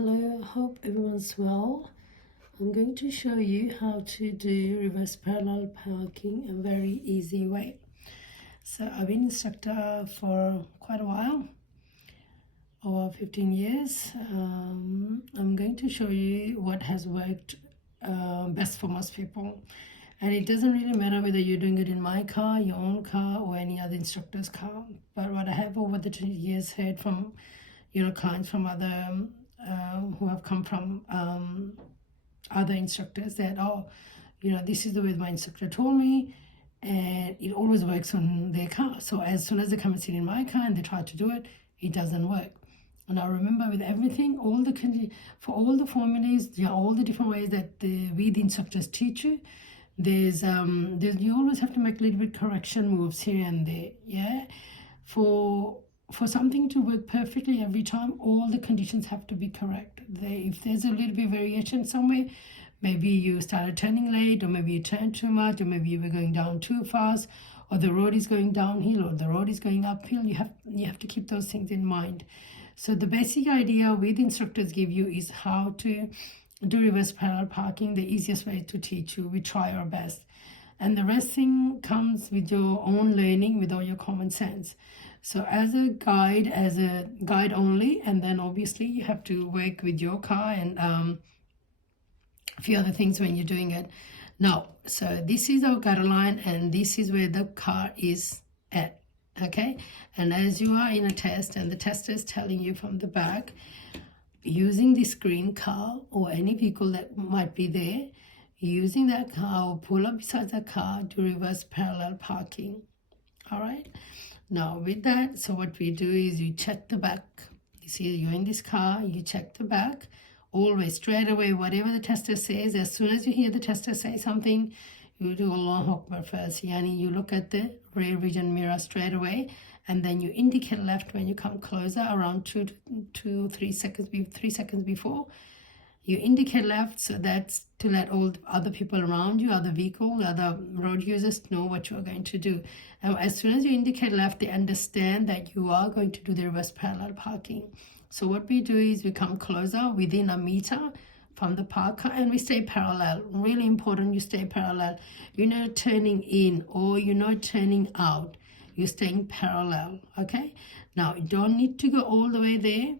Hello, I hope everyone's well. I'm going to show you how to do reverse parallel parking in a very easy way. So I've been instructor for quite a while, over 15 years. I'm going to show you what has worked best for most people. And it doesn't really matter whether you're doing it in my car, your own car, or any other instructor's car. But what I have over the 20 years heard from, clients from other who have come from other instructors that, this is the way my instructor told me, and it always works on their car. So as soon as they come and sit in my car and they try to do it, it doesn't work. And I remember with everything, for all the formulas, all the different ways that we the instructors teach you, there's you always have to make a little bit correction moves here and there. Yeah, for something to work perfectly every time, all the conditions have to be correct. If there's a little bit variation somewhere, maybe you started turning late, or maybe you turned too much, or maybe you were going down too fast, or the road is going downhill, or the road is going uphill. You have to keep those things in mind. So the basic idea we the instructors give you is how to do reverse parallel parking, the easiest way to teach you. We try our best. And the rest thing comes with your own learning, with all your common sense. So as a guide only, and then obviously you have to work with your car and a few other things when you're doing it. Now, so this is our gutter line, and this is where the car is at, okay? And as you are in a test, and the tester is telling you from the back, using this green car or any vehicle that might be there, using that car or pull up beside that car to reverse parallel parking. All right, now with that, so what we do is you check the back. You see you're in this car, you check the back always straight away, whatever the tester says. As soon as you hear the tester say something, you do Allahu Akbar first. Yani you look at the rear vision mirror straight away, and then you indicate left when you come closer, around 3 seconds before. You indicate left, so that's to let all other people around you, other vehicles, other road users know what you are going to do. And as soon as you indicate left, they understand that you are going to do the reverse parallel parking. So what we do is we come closer within a meter from the parker, and we stay parallel. Really important, you stay parallel. You're not turning in or you're not turning out. You're staying parallel, okay? Now, you don't need to go all the way there.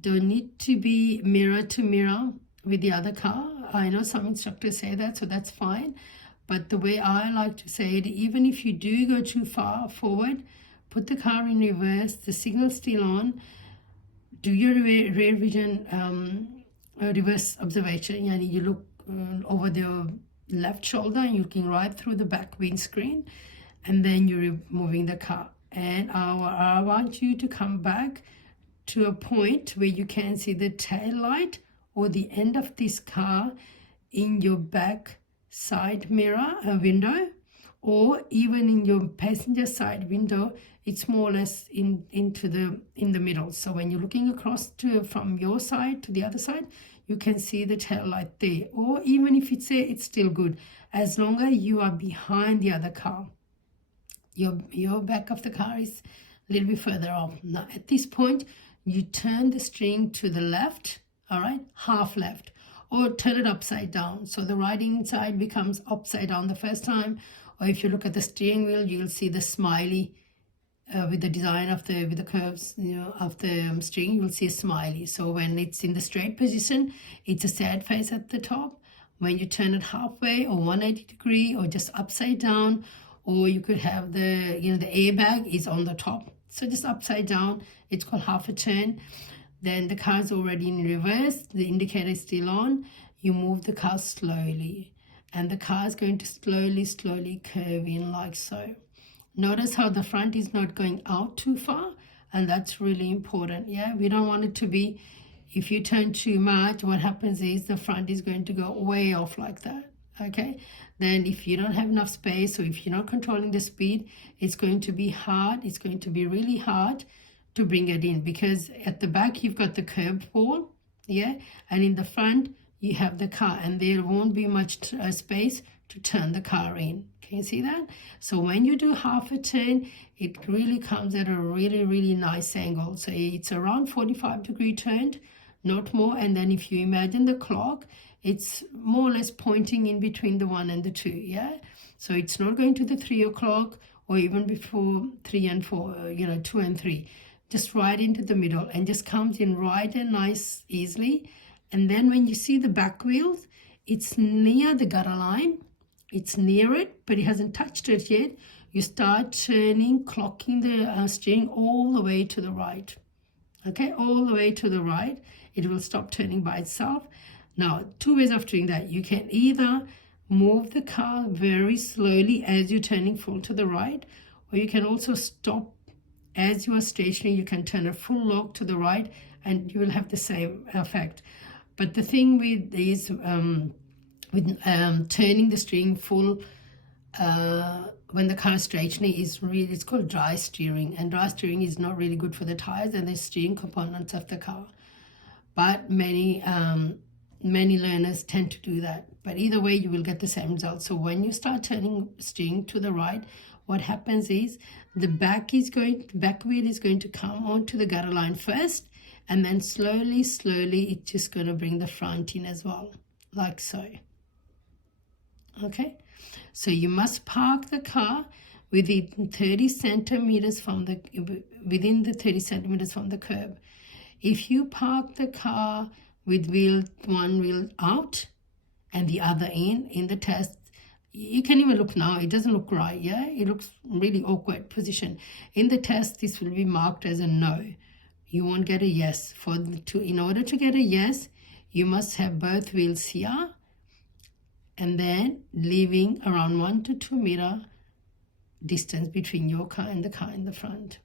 Don't need to be mirror to mirror with the other car. I know some instructors say that, so that's fine. But the way I like to say it, even if you do go too far forward, put the car in reverse, the signal's still on, do your rear vision reverse observation. Yani you look over the left shoulder and you're looking right through the back windscreen, and then you're moving the car. And I want you to come back to a point where you can see the tail light or the end of this car in your back side mirror window, or even in your passenger side window. It's more or less in the middle. So when you're looking across from your side to the other side, you can see the tail light there. Or even if it's there, it's still good, as long as you are behind the other car. Your back of the car is a little bit further off. Now at this point, you turn the steering to the left, all right, half left, or turn it upside down. So the riding side becomes upside down the first time. Or if you look at the steering wheel, you'll see the smiley with the design of with the curves, of the steering. You'll see a smiley. So when it's in the straight position, it's a sad face at the top. When you turn it halfway or 180 degree or just upside down, or you could have the airbag is on the top. So just upside down, it's called half a turn. Then the car is already in reverse, the indicator is still on. You move the car slowly, and the car is going to slowly curve in like so. Notice how the front is not going out too far, and that's really important. Yeah, we don't want it to be, if you turn too much, what happens is the front is going to go way off like that. Okay, then if you don't have enough space, or if you're not controlling the speed, it's going to be hard. It's going to be really hard to bring it in, because at the back you've got the curved wall, yeah, and in the front you have the car, and there won't be much space to turn the car in. Can you see that? So when you do half a turn, it really comes at a really nice angle. So it's around 45 degree turned, not more. And then if you imagine the clock, it's more or less pointing in between the 1 and the 2, yeah? So it's not going to the 3 o'clock or even before 3 and 4, 2 and 3. Just right into the middle and just comes in right and nice, easily. And then when you see the back wheels, it's near the gutter line. It's near it, but it hasn't touched it yet. You start turning, clocking the steering all the way to the right. Okay, all the way to the right. It will stop turning by itself. Now, 2 ways of doing that. You can either move the car very slowly as you're turning full to the right, or you can also stop as you are stationary. You can turn a full lock to the right and you will have the same effect. But the thing with these, turning the steering full when the car is stationary is really, it's called dry steering, and dry steering is not really good for the tires and the steering components of the car. But many learners tend to do that. But either way, you will get the same result. So when you start turning steering to the right, what happens is the back wheel is going to come onto the gutter line first, and then slowly, it's just going to bring the front in as well, like so. Okay, so you must park the car within 30 centimeters from the curb. If you park the car with one wheel out and the other in the test, you can even look now, it doesn't look right, yeah? It looks really awkward position. In the test, this will be marked as a no. You won't get a yes. In order to get a yes, you must have both wheels here and then leaving around 1 to 2 meter distance between your car and the car in the front.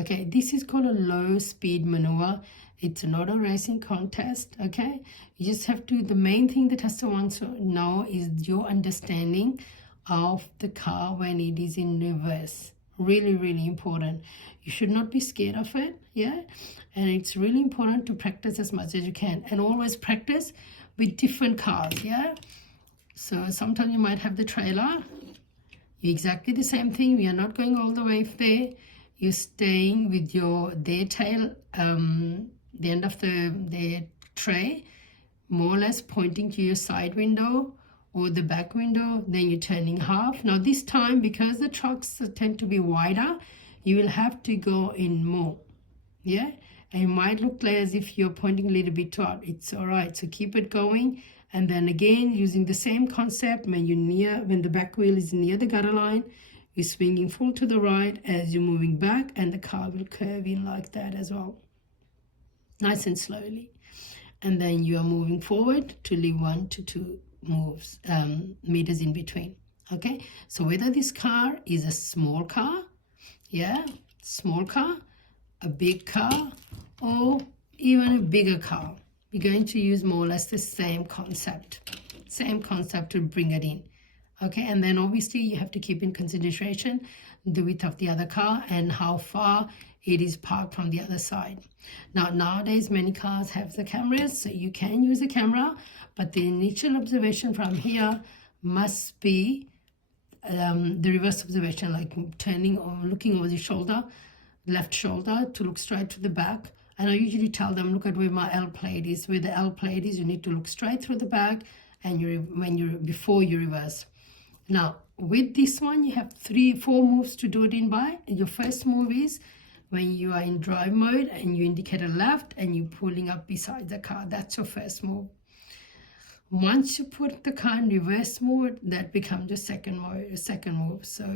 Okay, this is called a low speed maneuver. It's not a racing contest, okay? You just have to, the main thing the tester wants to know is your understanding of the car when it is in reverse. Really, really important. You should not be scared of it, yeah? And it's really important to practice as much as you can, and always practice with different cars, yeah? So sometimes you might have the trailer, exactly the same thing. We are not going all the way there. You're staying with their tail, the end of their tray, more or less pointing to your side window or the back window. Then you're turning half. Now this time, because the trucks tend to be wider, you will have to go in more, yeah? And it might look like as if you're pointing a little bit out. It's all right, so keep it going. And then again, using the same concept, when the back wheel is near the gutter line, you're swinging full to the right as you're moving back, and the car will curve in like that as well, nice and slowly. And then you are moving forward to leave 1 to 2 meters in between. Okay, so whether this car is a small car, yeah, small car, a big car, or even a bigger car, you're going to use more or less the same concept to bring it in. Okay, and then obviously you have to keep in consideration the width of the other car and how far it is parked from the other side. Now, nowadays, many cars have the cameras, so you can use a camera, but the initial observation from here must be the reverse observation, like turning or looking over the shoulder, left shoulder, to look straight to the back. And I usually tell them, look at where my L plate is. Where the L plate is, you need to look straight through the back and before you reverse. Now, with this one, you have 4 moves to do it in by. Your first move is when you are in drive mode and you indicate a left and you're pulling up beside the car. That's your first move. Once you put the car in reverse mode, that becomes your second move. So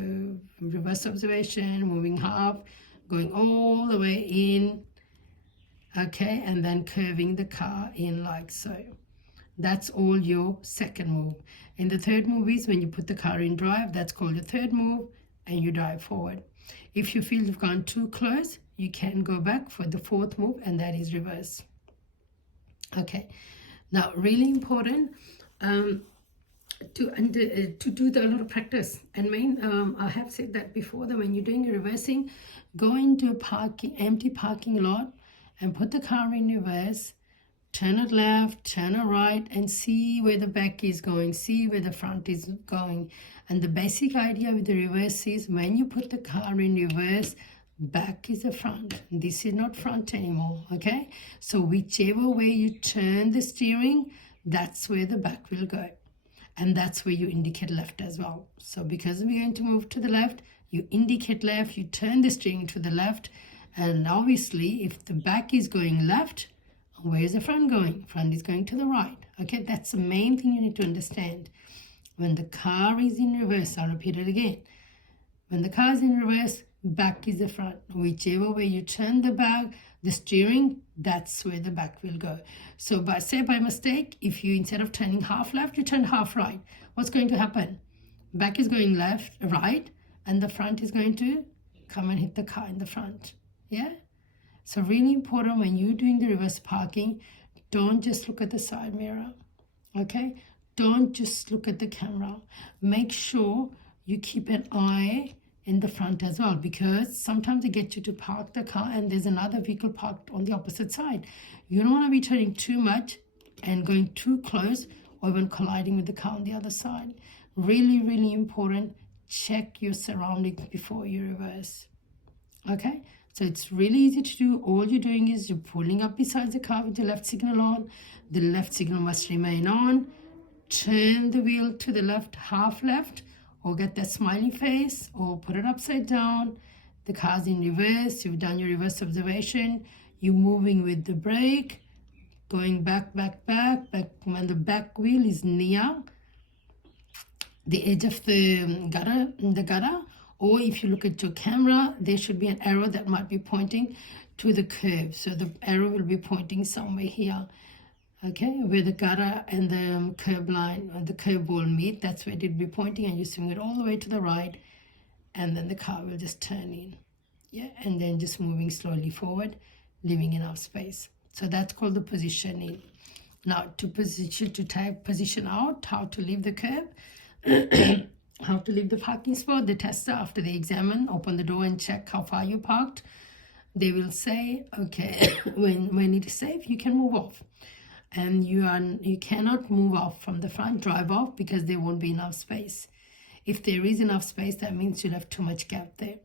reverse observation, moving half, going all the way in, okay, and then curving the car in like so. That's all your second move. And the third move is when you put the car in drive, that's called your third move, and you drive forward. If you feel you've gone too close, you can go back for the fourth move, and that is reverse. Okay, now really important to do a lot of practice. And I have said that before, that when you're doing your reversing, go into a empty parking lot and put the car in reverse, turn it left, turn it right, and see where the back is going, see where the front is going. And the basic idea with the reverse is when you put the car in reverse, back is the front. This is not front anymore, okay? So whichever way you turn the steering, that's where the back will go. And that's where you indicate left as well. So because we're going to move to the left, you indicate left, you turn the steering to the left, and obviously if the back is going left, where is the front going? Front is going to the right, okay? That's the main thing you need to understand. When the car is in reverse, I'll repeat it again. When the car is in reverse, back is the front. Whichever way you turn the back, the steering, that's where the back will go. So say by mistake, if you instead of turning half left, you turn half right, what's going to happen? Back is going left, right, and the front is going to come and hit the car in the front. Yeah? So really important when you're doing the reverse parking, don't just look at the side mirror. Okay? Don't just look at the camera. Make sure you keep an eye in the front as well, because sometimes they get you to park the car and there's another vehicle parked on the opposite side. You don't want to be turning too much and going too close or even colliding with the car on the other side. Really, really important. Check your surroundings before you reverse. Okay? So it's really easy to do. All you're doing is you're pulling up beside the car with the left signal on. The left signal must remain on. Turn the wheel to the left, half left, or get that smiley face, or put it upside down. The car's in reverse. You've done your reverse observation. You're moving with the brake, going back, back, back, back. When the back wheel is near the edge of the gutter, or if you look at your camera, there should be an arrow that might be pointing to the curb. So the arrow will be pointing somewhere here. Okay, where the gutter and the curb line, or the curb wall meet, that's where it will be pointing, and you swing it all the way to the right, and then the car will just turn in. Yeah, and then just moving slowly forward, leaving enough space. So that's called the positioning. Now to type position out, how to leave the curb, how to leave the parking spot, the tester, after they examine, open the door and check how far you parked, they will say, okay, when it is safe, you can move off. And you cannot move off from the front, drive off, because there won't be enough space. If there is enough space, that means you have too much gap there.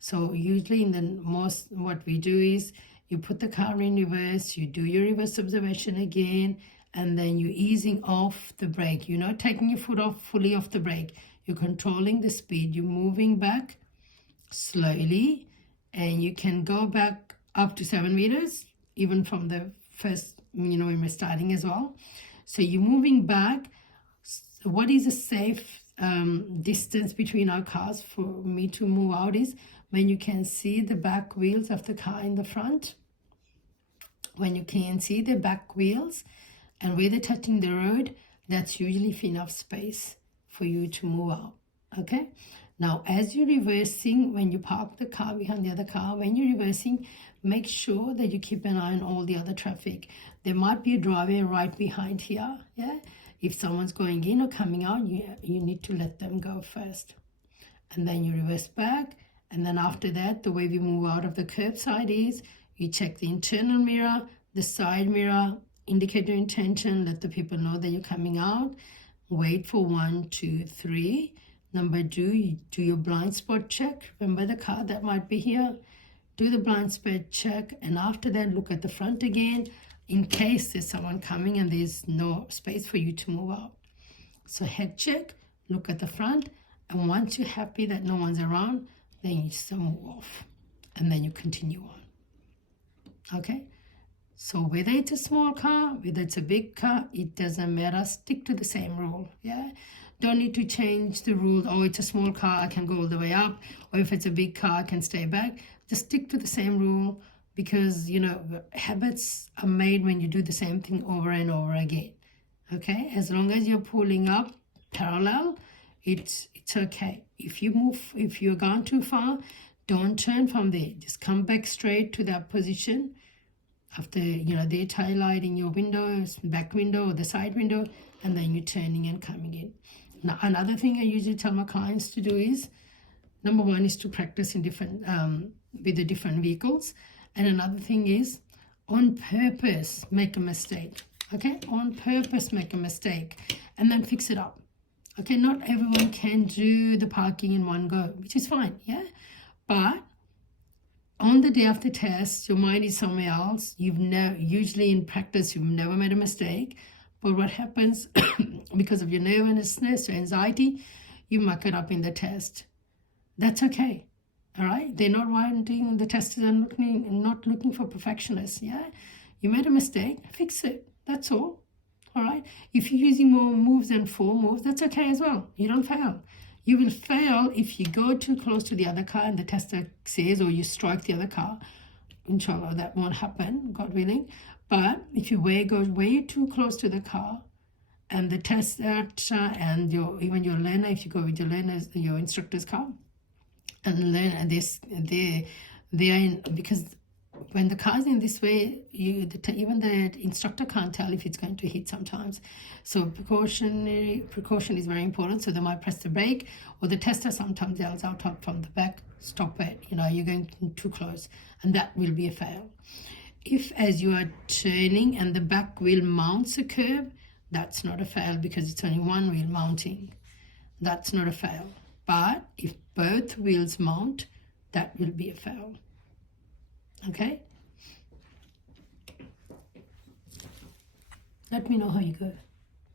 So usually what we do is you put the car in reverse, you do your reverse observation again, and then you're easing off the brake. You're not taking your foot fully off the brake. You're controlling the speed. You're moving back slowly, and you can go back up to 7 meters, even from the first, when we're starting as well. So you're moving back. What is a safe distance between our cars for me to move out is when you can see the back wheels of the car in the front. When you can see the back wheels and where they're touching the road, that's usually enough space for you to move out. Okay? Now, as you're reversing, when you park the car behind the other car, when you're reversing, make sure that you keep an eye on all the other traffic. There might be a driveway right behind here. Yeah, if someone's going in or coming out, you need to let them go first, and then you reverse back. And then after that, the way we move out of the curb side is you check the internal mirror, the side mirror, indicate your intention, let the people know that you're coming out. Wait for 1, 2, 3. Number 2, you do your blind spot check. Remember the car that might be here. Do the blind spot check, and after that, look at the front again in case there's someone coming and there's no space for you to move out. So head check, look at the front, and once you're happy that no one's around, then you just move off, and then you continue on. Okay? So whether it's a small car, whether it's a big car, it doesn't matter. Stick to the same rule. Yeah? Don't need to change the rule. Oh, it's a small car, I can go all the way up. Or if it's a big car, I can stay back. Just stick to the same rule, because, habits are made when you do the same thing over and over again. Okay? As long as you're pulling up parallel, it's okay. If you're gone too far, don't turn from there. Just come back straight to that position. After, they're highlighting your windows, back window or the side window, and then you're turning and coming in. Now, another thing I usually tell my clients to do is, number 1 is to practice in different with the different vehicles. And another thing is, on purpose, make a mistake. Okay? On purpose, make a mistake. And then fix it up. Okay? Not everyone can do the parking in one go, which is fine. Yeah? But on the day of the test, your mind is somewhere else. Usually in practice, you've never made a mistake. But what happens because of your nervousness or anxiety, you muck it up in the test. That's okay. All right? They're not wanting, the testers are not looking for perfectionists. Yeah? You made a mistake, fix it. That's all. All right? If you're using more moves than 4 moves, that's okay as well. You don't fail. You will fail if you go too close to the other car and the tester says, or you strike the other car. Inshallah, that won't happen, God willing. But if you go way too close to the car and the tester and even your learner, if you go with your learner's, your instructor's car, and learn, and they are in, because when the car's in this way, even the instructor can't tell if it's going to hit sometimes. So precaution is very important. So they might press the brake, or the tester sometimes yells out from the back, stop it, you're going too close, and that will be a fail. If as you are turning and the back wheel mounts a curve, that's not a fail because it's only one wheel mounting. That's not a fail. But if both wheels mount, that will be a fail. Okay? Let me know how you go.